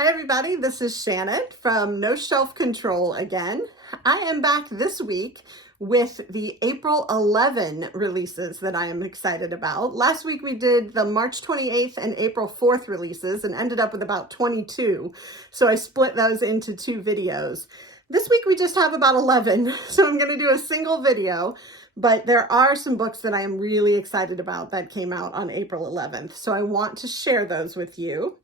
Hi everybody, this is Shannon from No Shelf Control again. I am back this week with the April 11 releases that I am excited about. Last week we did the March 28th and April 4th releases and ended up with about 22. So I split those into two videos. This week we just have about 11, so I'm going to do a single video. But there are some books that I am really excited about that came out on April 11th. So I want to share those with you.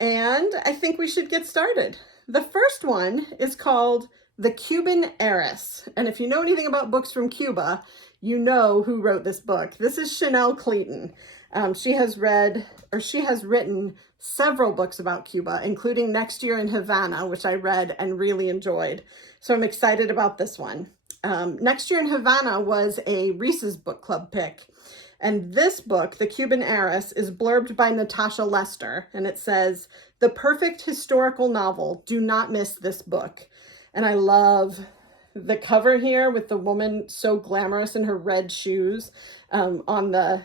And I think we should get started. The first one is called The Cuban Heiress. And if you know anything about books from Cuba, you know who wrote this book. This is Chanel Clayton. She has written several books about Cuba, including Next Year in Havana, which I read and really enjoyed. So I'm excited about this one. Next Year in Havana was a Reese's Book Club pick. And this book, The Cuban Heiress, is blurbed by Natasha Lester. And it says, "The perfect historical novel. Do not miss this book." And I love the cover here with the woman so glamorous in her red shoes on the,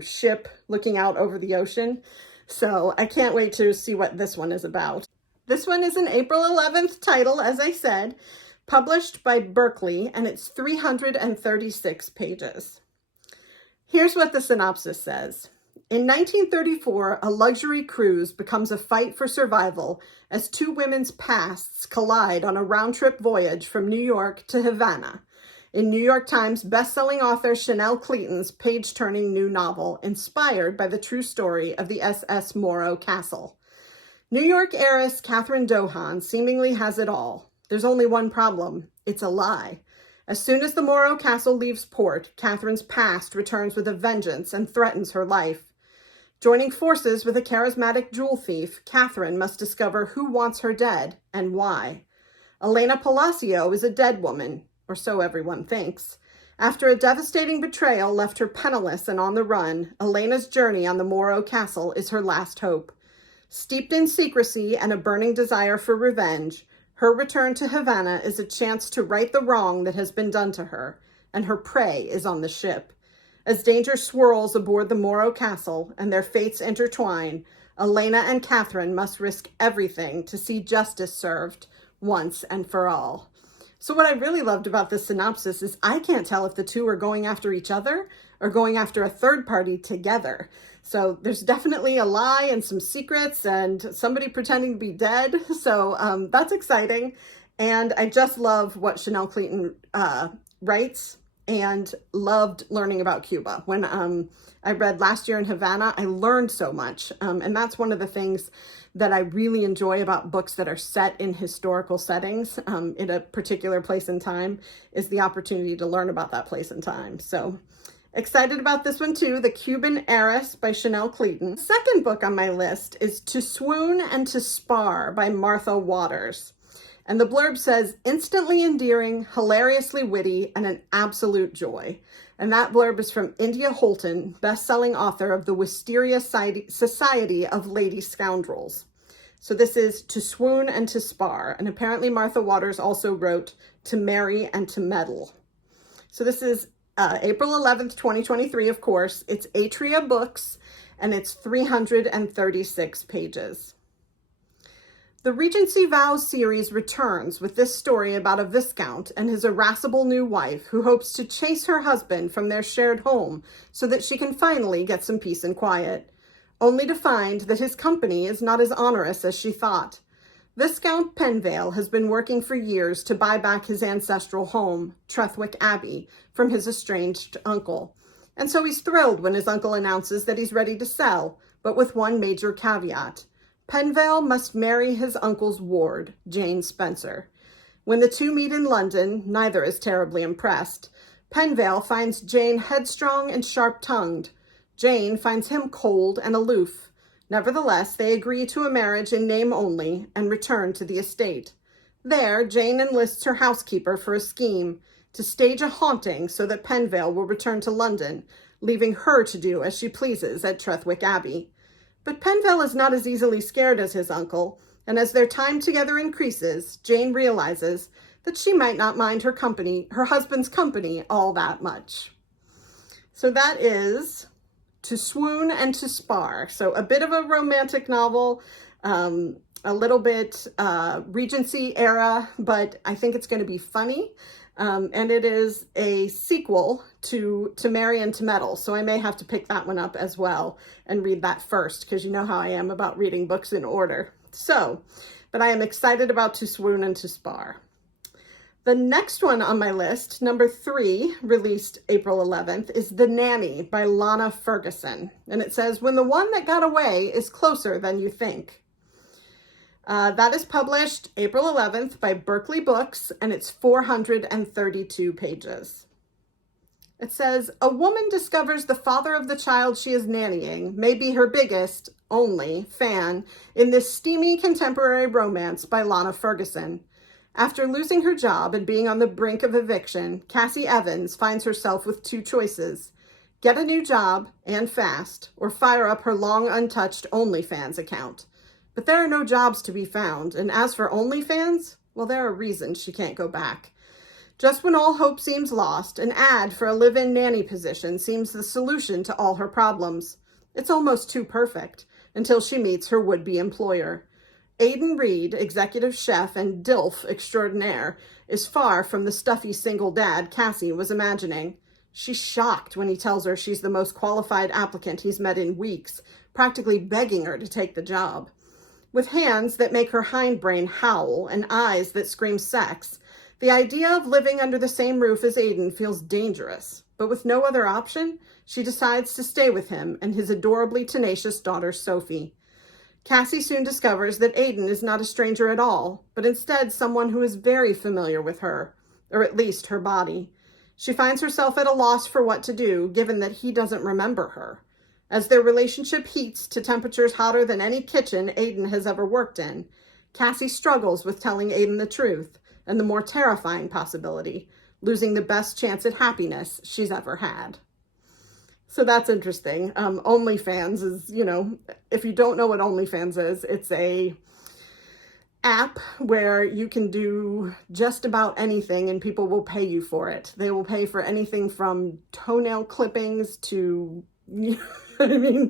ship looking out over the ocean. So I can't wait to see what this one is about. This one is an April 11th title, as I said, published by Berkeley, and it's 336 pages. Here's what the synopsis says. In 1934, a luxury cruise becomes a fight for survival as two women's pasts collide on a round-trip voyage from New York to Havana, in New York Times bestselling author Chanel Clayton's page-turning new novel, inspired by the true story of the SS Morro Castle. New York heiress Catherine Dohan seemingly has it all. There's only one problem. It's a lie. As soon as the Morro Castle leaves port, Catherine's past returns with a vengeance and threatens her life. Joining forces with a charismatic jewel thief, Catherine must discover who wants her dead and why. Elena Palacio is a dead woman, or so everyone thinks. After a devastating betrayal left her penniless and on the run, Elena's journey on the Morro Castle is her last hope. Steeped in secrecy and a burning desire for revenge, her return to Havana is a chance to right the wrong that has been done to her, and her prey is on the ship. As danger swirls aboard the Morro Castle and their fates intertwine, Elena and Catherine must risk everything to see justice served once and for all. So what I really loved about this synopsis is I can't tell if the two are going after each other or going after a third party together. So there's definitely a lie and some secrets and somebody pretending to be dead. So that's exciting. And I just love what Chanel Clayton writes and loved learning about Cuba. When I read Last Year in Havana, I learned so much. And that's one of the things that I really enjoy about books that are set in historical settings in a particular place and time is the opportunity to learn about that place and time. So excited about this one too, The Cuban Heiress by Chanel Clayton. The second book on my list is To Swoon and To Spar by Martha Waters. And the blurb says, instantly endearing, hilariously witty, and an absolute joy. And that blurb is from India Holton, best-selling author of The Wisteria Society of Lady Scoundrels. So this is To Swoon and To Spar. And apparently Martha Waters also wrote To Marry and To Meddle. So this is April 11th, 2023, of course. It's Atria Books, and it's 336 pages. The Regency Vows series returns with this story about a Viscount and his irascible new wife who hopes to chase her husband from their shared home so that she can finally get some peace and quiet, only to find that his company is not as onerous as she thought. Viscount Penvale has been working for years to buy back his ancestral home, Trethwick Abbey, from his estranged uncle. And so he's thrilled when his uncle announces that he's ready to sell, but with one major caveat. Penvale must marry his uncle's ward, Jane Spencer. When the two meet in London, neither is terribly impressed. Penvale finds Jane headstrong and sharp-tongued. Jane finds him cold and aloof. Nevertheless, they agree to a marriage in name only and return to the estate. There, Jane enlists her housekeeper for a scheme to stage a haunting so that Penvale will return to London, leaving her to do as she pleases at Trethwick Abbey. But Penvale is not as easily scared as his uncle, and as their time together increases, Jane realizes that she might not mind her husband's company all that much. So that is To Swoon and To Spar. So a bit of a romantic novel. a little bit Regency era, but I think it's going to be funny. And it is a sequel to Marry and to Meddle, so I may have to pick that one up as well and read that first, because you know how I am about reading books in order. So, but I am excited about To Swoon and To Spar. The next one on my list, number 3, released April 11th, is The Nanny by Lana Ferguson. And it says, when the one that got away is closer than you think. That is published April 11th by Berkeley Books, and it's 432 pages. It says, a woman discovers the father of the child she is nannying may be her biggest, only, fan in this steamy contemporary romance by Lana Ferguson. After losing her job and being on the brink of eviction, Cassie Evans finds herself with 2 choices. Get a new job, and fast, or fire up her long untouched OnlyFans account. But there are no jobs to be found, and as for OnlyFans, well, there are reasons she can't go back. Just when all hope seems lost, an ad for a live-in nanny position seems the solution to all her problems. It's almost too perfect, until she meets her would-be employer. Aidan Reed, executive chef and DILF extraordinaire, is far from the stuffy single dad Cassie was imagining. She's shocked when he tells her she's the most qualified applicant he's met in weeks, practically begging her to take the job. With hands that make her hindbrain howl and eyes that scream sex, the idea of living under the same roof as Aidan feels dangerous. But with no other option, she decides to stay with him and his adorably tenacious daughter, Sophie. Cassie soon discovers that Aidan is not a stranger at all, but instead someone who is very familiar with her, or at least her body. She finds herself at a loss for what to do, given that he doesn't remember her. As their relationship heats to temperatures hotter than any kitchen Aidan has ever worked in, Cassie struggles with telling Aidan the truth, and the more terrifying possibility, losing the best chance at happiness she's ever had. So that's interesting. OnlyFans is, if you don't know what OnlyFans is, it's a app where you can do just about anything and people will pay you for it. They will pay for anything from toenail clippings to,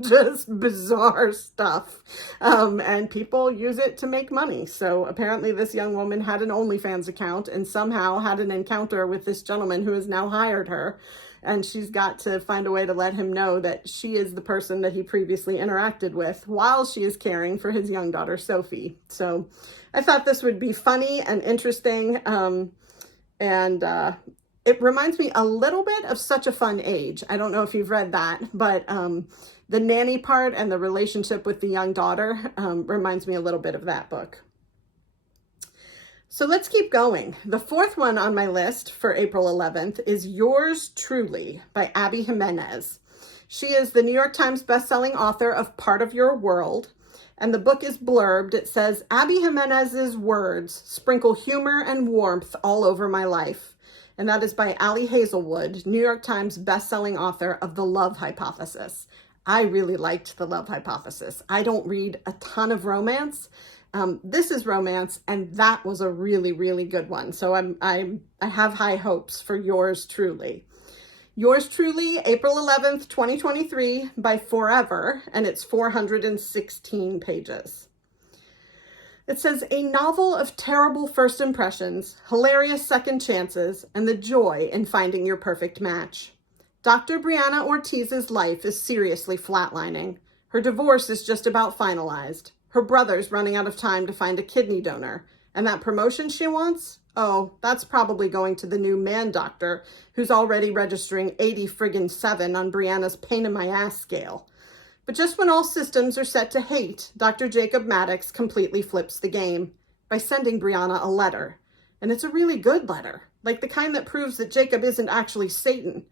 just bizarre stuff. And people use it to make money. So apparently this young woman had an OnlyFans account and somehow had an encounter with this gentleman who has now hired her. And she's got to find a way to let him know that she is the person that he previously interacted with while she is caring for his young daughter, Sophie. So I thought this would be funny and interesting. It reminds me a little bit of Such a Fun Age. I don't know if you've read that, but the nanny part and the relationship with the young daughter reminds me a little bit of that book. So let's keep going. The 4th one on my list for April 11th is Yours Truly by Abby Jimenez. She is the New York Times bestselling author of Part of Your World, and the book is blurbed. It says, Abby Jimenez's words sprinkle humor and warmth all over my life. And that is by Ali Hazelwood, New York Times bestselling author of The Love Hypothesis. I really liked The Love Hypothesis. I don't read a ton of romance. This is romance, and that was a really, really good one. So I have high hopes for Yours Truly. Yours Truly, April 11th, 2023 by Forever, and it's 416 pages. It says, a novel of terrible first impressions, hilarious second chances, and the joy in finding your perfect match. Dr. Brianna Ortiz's life is seriously flatlining. Her divorce is just about finalized. Her brother's running out of time to find a kidney donor. And that promotion she wants? Oh, that's probably going to the new man doctor who's already registering 80 friggin' 7 on Brianna's pain in my ass scale. But just when all systems are set to hate, Dr. Jacob Maddox completely flips the game by sending Brianna a letter. And it's a really good letter, like the kind that proves that Jacob isn't actually Satan.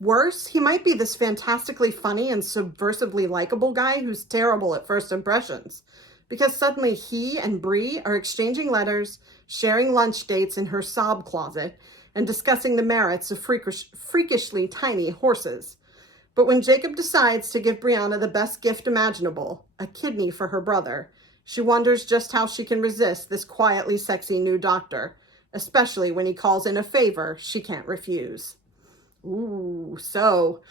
Worse, he might be this fantastically funny and subversively likable guy who's terrible at first impressions. Because suddenly he and Bree are exchanging letters, sharing lunch dates in her sob closet, and discussing the merits of freakishly tiny horses. But when Jacob decides to give Brianna the best gift imaginable, a kidney for her brother, she wonders just how she can resist this quietly sexy new doctor, especially when he calls in a favor she can't refuse. Ooh, so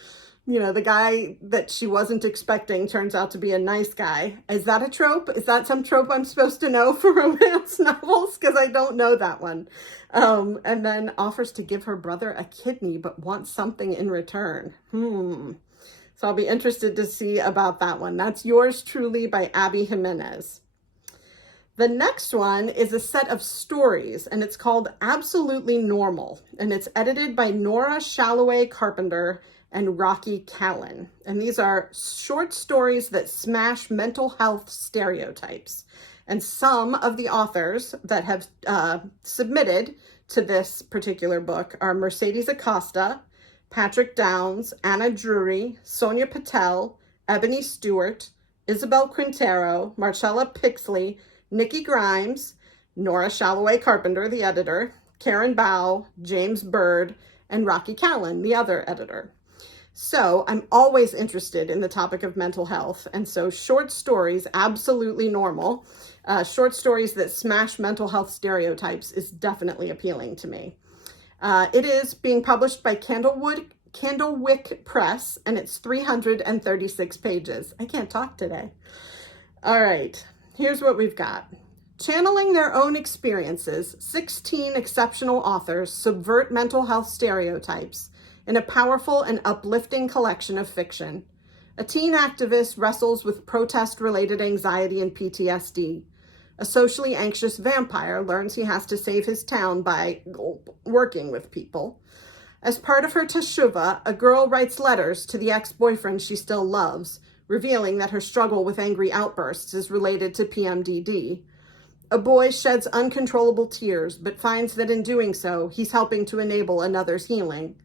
You know, the guy that she wasn't expecting turns out to be a nice guy. Is that a trope? Is that some trope I'm supposed to know for romance novels? Because I don't know that one. And then offers to give her brother a kidney, but wants something in return. So I'll be interested to see about that one. That's Yours Truly by Abby Jimenez. The next one is a set of stories, and it's called Absolutely Normal, and it's edited by Nora Shalloway Carpenter and Rocky Callan. And these are short stories that smash mental health stereotypes. And some of the authors that have submitted to this particular book are Mercedes Acosta, Patrick Downs, Anna Drury, Sonia Patel, Ebony Stewart, Isabel Quintero, Marcella Pixley, Nikki Grimes, Nora Shalloway Carpenter, the editor, Karen Bow, James Bird, and Rocky Callan, the other editor. So I'm always interested in the topic of mental health. And so short stories, Absolutely Normal, short stories that smash mental health stereotypes is definitely appealing to me. It is being published by Candlewick Press, and it's 336 pages. I can't talk today. All right, here's what we've got. Channeling their own experiences, 16 exceptional authors subvert mental health stereotypes in a powerful and uplifting collection of fiction. A teen activist wrestles with protest-related anxiety and PTSD. A socially anxious vampire learns he has to save his town by working with people. As part of her teshuvah, a girl writes letters to the ex-boyfriend she still loves, revealing that her struggle with angry outbursts is related to PMDD. A boy sheds uncontrollable tears, but finds that in doing so, he's helping to enable another's healing.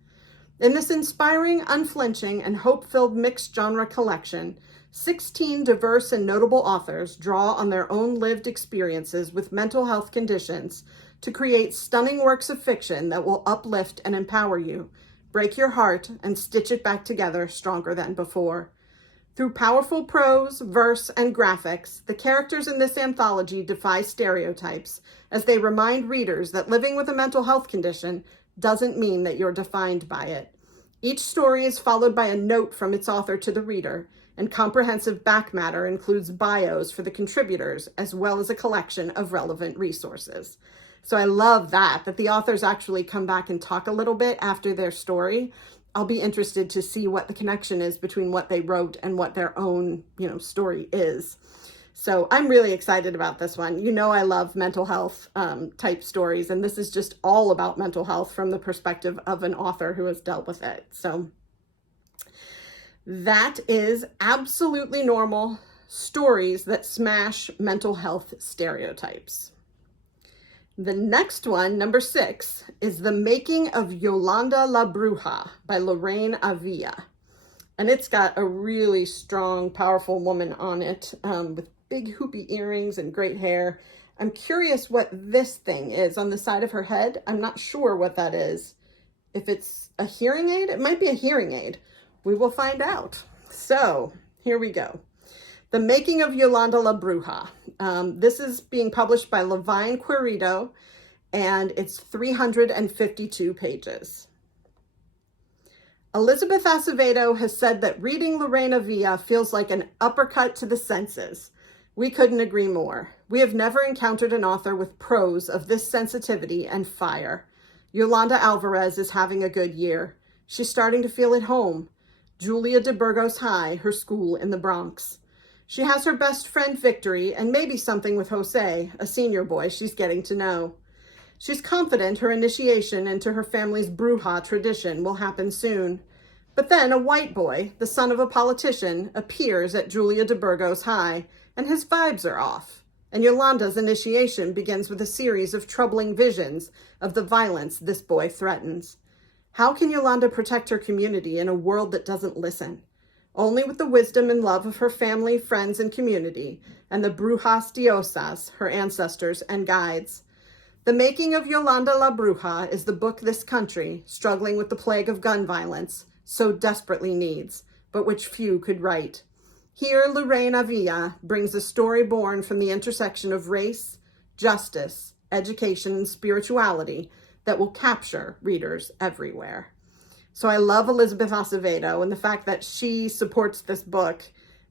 In this inspiring, unflinching, and hope-filled mixed genre collection, 16 diverse and notable authors draw on their own lived experiences with mental health conditions to create stunning works of fiction that will uplift and empower you, break your heart, and stitch it back together stronger than before. Through powerful prose, verse, and graphics, the characters in this anthology defy stereotypes as they remind readers that living with a mental health condition doesn't mean that you're defined by it. Each story is followed by a note from its author to the reader, and comprehensive back matter includes bios for the contributors, as well as a collection of relevant resources. So I love that the authors actually come back and talk a little bit after their story. I'll be interested to see what the connection is between what they wrote and what their own, story is. So I'm really excited about this one. You know, I love mental health type stories, and this is just all about mental health from the perspective of an author who has dealt with it. So that is Absolutely Normal, stories that smash mental health stereotypes. The next one, number 6, is The Making of Yolanda la Bruja by Lorraine Avila. And it's got a really strong, powerful woman on it with big hoopy earrings and great hair. I'm curious what this thing is on the side of her head. I'm not sure what that is. If it's a hearing aid, it might be a hearing aid. We will find out. So here we go. The Making of Yolanda la Bruja. This is being published by Levine Querido, and it's 352 pages. Elizabeth Acevedo has said that reading Lorraine Avila feels like an uppercut to the senses. We couldn't agree more. We have never encountered an author with prose of this sensitivity and fire. Yolanda Alvarez is having a good year. She's starting to feel at home. Julia de Burgos High, her school in the Bronx. She has her best friend Victory and maybe something with Jose, a senior boy she's getting to know. She's confident her initiation into her family's Bruja tradition will happen soon. But then a white boy, the son of a politician, appears at Julia de Burgos High, and his vibes are off. And Yolanda's initiation begins with a series of troubling visions of the violence this boy threatens. How can Yolanda protect her community in a world that doesn't listen? Only with the wisdom and love of her family, friends, and community, and the Brujas Diosas, her ancestors and guides. The Making of Yolanda la Bruja is the book this country, struggling with the plague of gun violence, so desperately needs, but which few could write. Here, Lorraine Avila brings a story born from the intersection of race, justice, education, and spirituality that will capture readers everywhere. So I love Elizabeth Acevedo, and the fact that she supports this book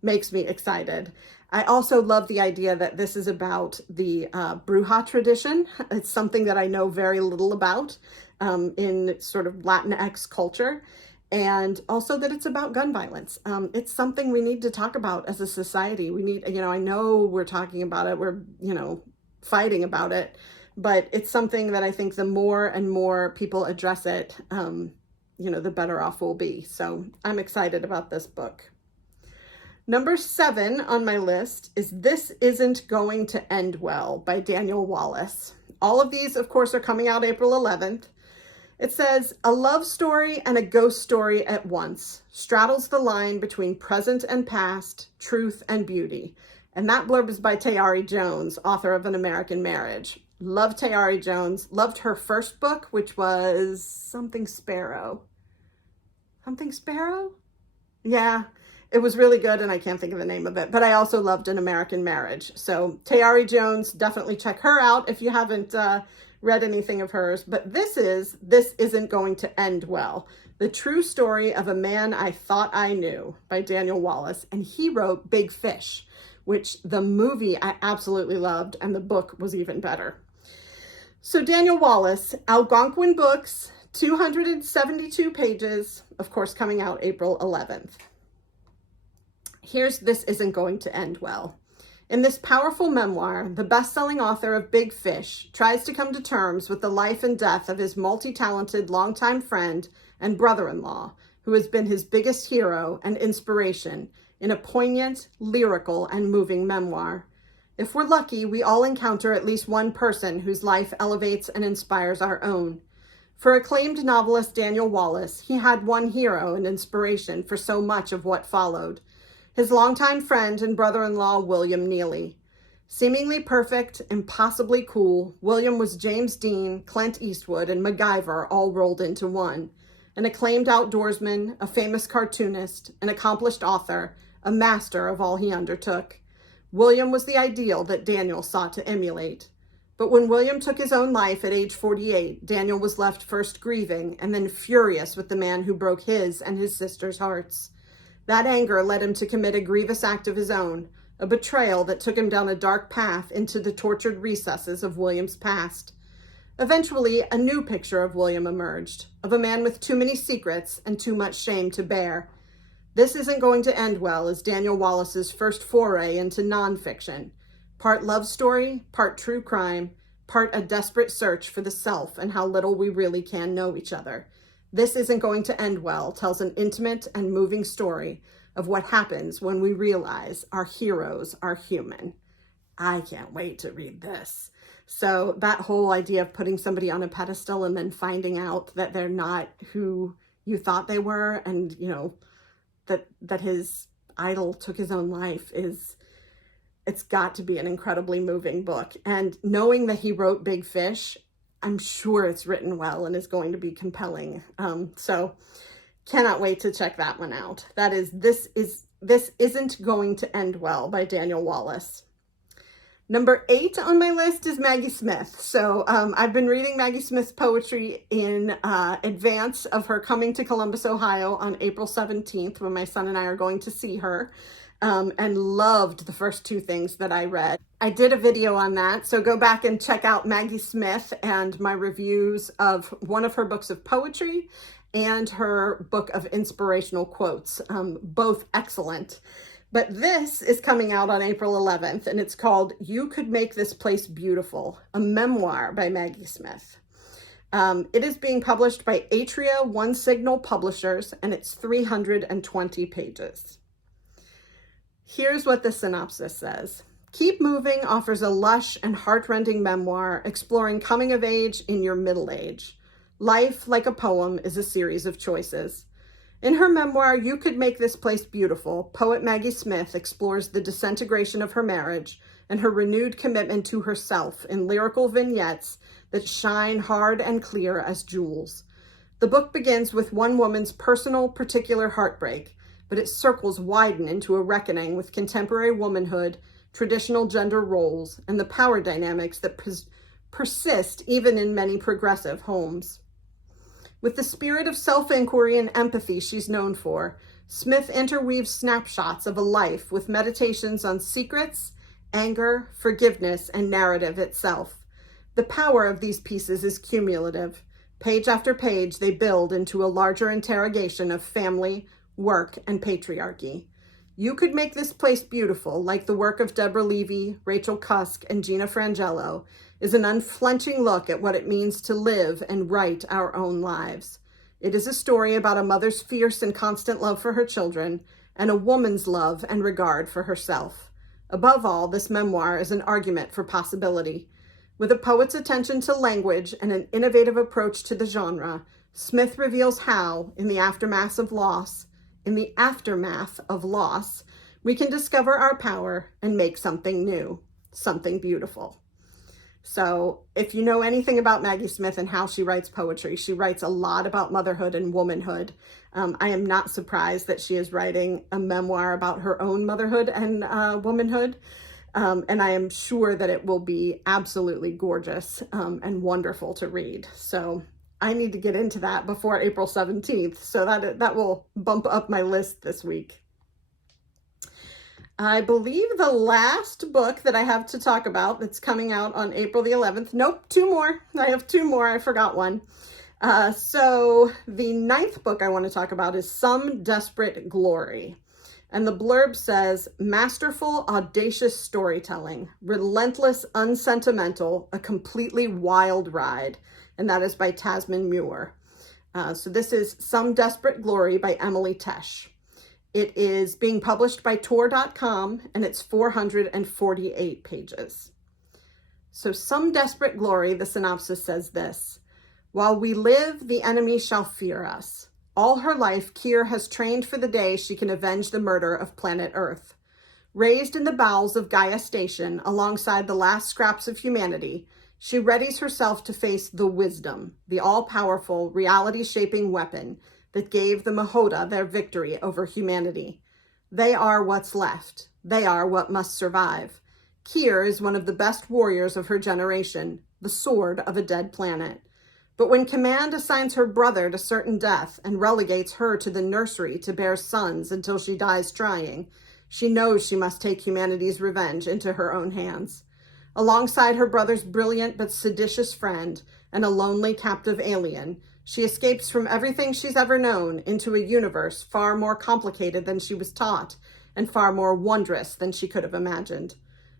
makes me excited. I also love the idea that this is about the Bruja tradition. It's something that I know very little about in sort of Latinx culture. And also that it's about gun violence. It's something we need to talk about as a society. We need, I know we're talking about it, we're, fighting about it, but it's something that I think the more and more people address it, the better off we'll be. So I'm excited about this book. Number 7 on my list is This Isn't Going to End Well by Daniel Wallace. All of these, of course, are coming out April 11th. It says, a love story and a ghost story at once straddles the line between present and past, truth and beauty. And that blurb is by Tayari Jones, author of An American Marriage. Love Tayari Jones. Loved her first book, which was Something Sparrow. Something Sparrow? Yeah, it was really good, and I can't think of the name of it. But I also loved An American Marriage. So Tayari Jones, definitely check her out if you haven't read anything of hers. But This Isn't Going to End Well. The True Story of a Man I Thought I Knew by Daniel Wallace. And he wrote Big Fish, which the movie I absolutely loved, and the book was even better. So Daniel Wallace, Algonquin Books, 272 pages, of course, coming out April 11th. Here's This Isn't Going to End Well. In this powerful memoir, the best-selling author of Big Fish tries to come to terms with the life and death of his multi-talented longtime friend and brother-in-law, who has been his biggest hero and inspiration in a poignant, lyrical, and moving memoir. If we're lucky, we all encounter at least one person whose life elevates and inspires our own. For acclaimed novelist Daniel Wallace, he had one hero and inspiration for so much of what followed. His longtime friend and brother-in-law, William Neely. Seemingly perfect, impossibly cool, William was James Dean, Clint Eastwood, and MacGyver all rolled into one. An acclaimed outdoorsman, a famous cartoonist, an accomplished author, a master of all he undertook. William was the ideal that Daniel sought to emulate. But when William took his own life at age 48, Daniel was left first grieving and then furious with the man who broke his and his sister's hearts. That anger led him to commit a grievous act of his own, a betrayal that took him down a dark path into the tortured recesses of William's past. Eventually, a new picture of William emerged, of a man with too many secrets and too much shame to bear. This Isn't Going to End Well is Daniel Wallace's first foray into nonfiction, part love story, part true crime, part a desperate search for the self and how little we really can know each other. This Isn't Going to End Well tells an intimate and moving story of what happens when we realize our heroes are human. I can't wait to read this. So that whole idea of putting somebody on a pedestal and then finding out that they're not who you thought they were, and that his idol took his own life, it's got to be an incredibly moving book. And knowing that he wrote Big Fish, I'm sure it's written well and is going to be compelling. So cannot wait to check that one out. That is This Isn't Going to End Well by Daniel Wallace. Number 8 on my list is Maggie Smith. So I've been reading Maggie Smith's poetry in advance of her coming to Columbus, Ohio on April 17th, when my son and I are going to see her, and loved the first 2 things that I read. I did a video on that, so go back and check out Maggie Smith and my reviews of one of her books of poetry and her book of inspirational quotes, both excellent. But this is coming out on April 11th, and it's called You Could Make This Place Beautiful, a memoir by Maggie Smith. It is being published by Atria One Signal Publishers, and it's 320 pages. Here's what the synopsis says. Keep Moving offers a lush and heartrending memoir exploring coming of age in your middle age. Life, like a poem, is a series of choices. In her memoir, You Could Make This Place Beautiful, poet Maggie Smith explores the disintegration of her marriage and her renewed commitment to herself in lyrical vignettes that shine hard and clear as jewels. The book begins with one woman's personal, particular heartbreak, but its circles widen into a reckoning with contemporary womanhood, traditional gender roles, and the power dynamics that persist even in many progressive homes. With the spirit of self-inquiry and empathy she's known for, Smith interweaves snapshots of a life with meditations on secrets, anger, forgiveness, and narrative itself. The power of these pieces is cumulative. Page after page, they build into a larger interrogation of family, work, and patriarchy. You could make this place beautiful, like the work of Deborah Levy, Rachel Cusk, and Gina Frangelo, is an unflinching look at what it means to live and write our own lives. It is a story about a mother's fierce and constant love for her children, and a woman's love and regard for herself. Above all, this memoir is an argument for possibility. With a poet's attention to language and an innovative approach to the genre, Smith reveals how, in the aftermath of loss, we can discover our power and make something new, something beautiful. So if you know anything about Maggie Smith and how she writes poetry, she writes a lot about motherhood and womanhood. I am not surprised that she is writing a memoir about her own motherhood and womanhood. And I am sure that it will be absolutely gorgeous and wonderful to read. So I need to get into that before April 17th. So that will bump up my list this week. I believe the last book that I have to talk about that's coming out on April the 11th. Nope, two more. I have two more. I forgot one. So the 9th book I want to talk about is Some Desperate Glory. And the blurb says, masterful, audacious storytelling, relentless, unsentimental, a completely wild ride. And that is by Tasman Muir. So this is Some Desperate Glory by Emily Tesh. It is being published by Tor.com, and it's 448 pages. So Some Desperate Glory, the synopsis says this: while we live, the enemy shall fear us. All her life, Keir has trained for the day she can avenge the murder of planet Earth. Raised in the bowels of Gaia Station, alongside the last scraps of humanity, she readies herself to face the wisdom, the all-powerful, reality-shaping weapon that gave the Mahoda their victory over humanity. They are what's left. They are what must survive. Keir is one of the best warriors of her generation, the sword of a dead planet. But when command assigns her brother to certain death and relegates her to the nursery to bear sons until she dies trying, she knows she must take humanity's revenge into her own hands. Alongside her brother's brilliant but seditious friend and a lonely captive alien, she escapes from everything she's ever known into a universe far more complicated than she was taught and far more wondrous than she could have imagined.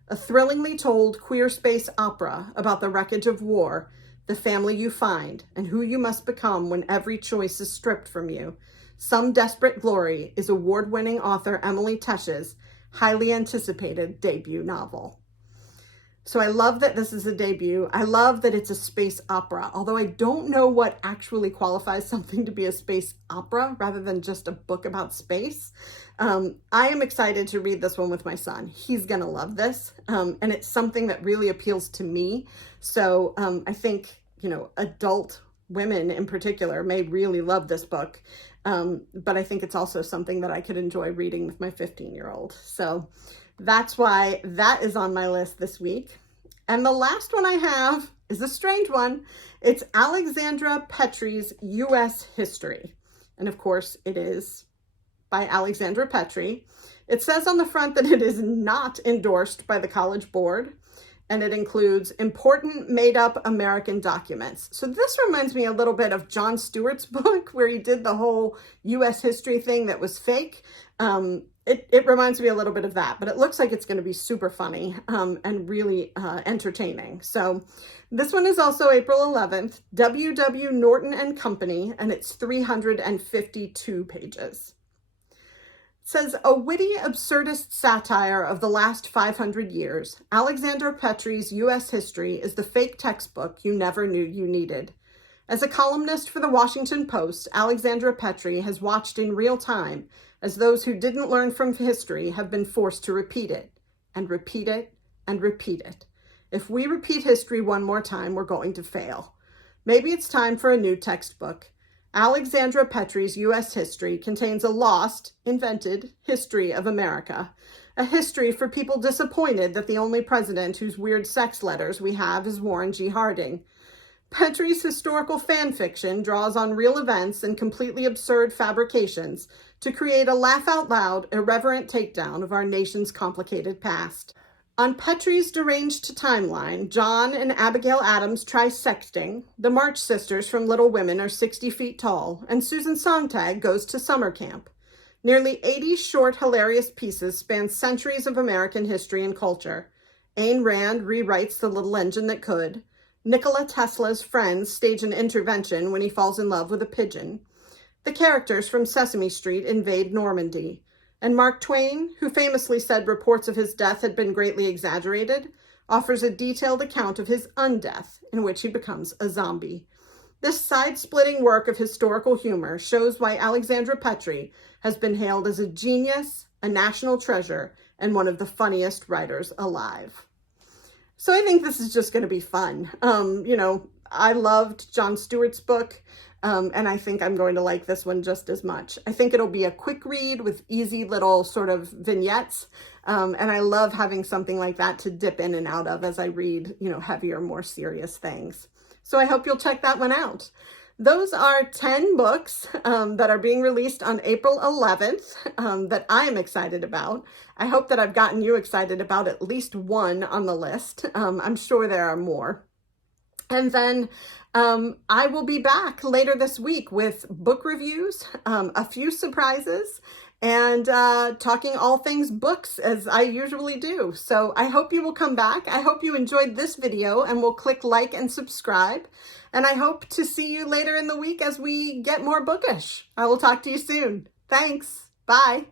A thrillingly told queer space opera about the wreckage of war, the family you find, and who you must become when every choice is stripped from you. Some Desperate Glory is award-winning author Emily Tesh's highly anticipated debut novel. So I love that this is a debut. I love that it's a space opera, although I don't know what actually qualifies something to be a space opera rather than just a book about space. I am excited to read this one with my son. He's gonna love this, and it's something that really appeals to me. So I think, adult women in particular may really love this book, but I think it's also something that I could enjoy reading with my 15-year-old. So that's why that is on my list this week. And the last one I have is a strange one. It's Alexandra Petri's U.S. History. And of course, it is by Alexandra Petri. It says on the front that it is not endorsed by the College Board, and it includes important made-up American documents. So this reminds me a little bit of Jon Stewart's book, where he did the whole U.S. history thing that was fake. It reminds me a little bit of that, but it looks like it's going to be super funny and really entertaining. So this one is also April 11th, W.W. Norton and Company, and it's 352 pages. It says, a witty, absurdist satire of the last 500 years, Alexandra Petri's U.S. History is the fake textbook you never knew you needed. As a columnist for the Washington Post, Alexandra Petri has watched in real time as those who didn't learn from history have been forced to repeat it, and repeat it, and repeat it. If we repeat history one more time, we're going to fail. Maybe it's time for a new textbook. Alexandra Petri's U.S. History contains a lost, invented history of America, a history for people disappointed that the only president whose weird sex letters we have is Warren G. Harding. Petri's historical fan fiction draws on real events and completely absurd fabrications to create a laugh-out-loud, irreverent takedown of our nation's complicated past. On Petri's deranged timeline, John and Abigail Adams try sexting, the March sisters from Little Women are 60 feet tall, and Susan Sontag goes to summer camp. Nearly 80 short, hilarious pieces span centuries of American history and culture. Ayn Rand rewrites The Little Engine That Could. Nikola Tesla's friends stage an intervention when he falls in love with a pigeon. The characters from Sesame Street invade Normandy. And Mark Twain, who famously said reports of his death had been greatly exaggerated, offers a detailed account of his undeath, in which he becomes a zombie. This side-splitting work of historical humor shows why Alexandra Petri has been hailed as a genius, a national treasure, and one of the funniest writers alive. So I think this is just going to be fun. I loved Jon Stewart's book, and I think I'm going to like this one just as much. I think it'll be a quick read with easy little sort of vignettes, and I love having something like that to dip in and out of as I read, heavier, more serious things. So I hope you'll check that one out. Those are 10 books that are being released on April 11th that I am excited about. I hope that I've gotten you excited about at least one on the list. I'm sure there are more. And then I will be back later this week with book reviews, a few surprises, and talking all things books as I usually do. So I hope you will come back. I hope you enjoyed this video and will click like and subscribe. And I hope to see you later in the week as we get more bookish. I will talk to you soon. Thanks. Bye.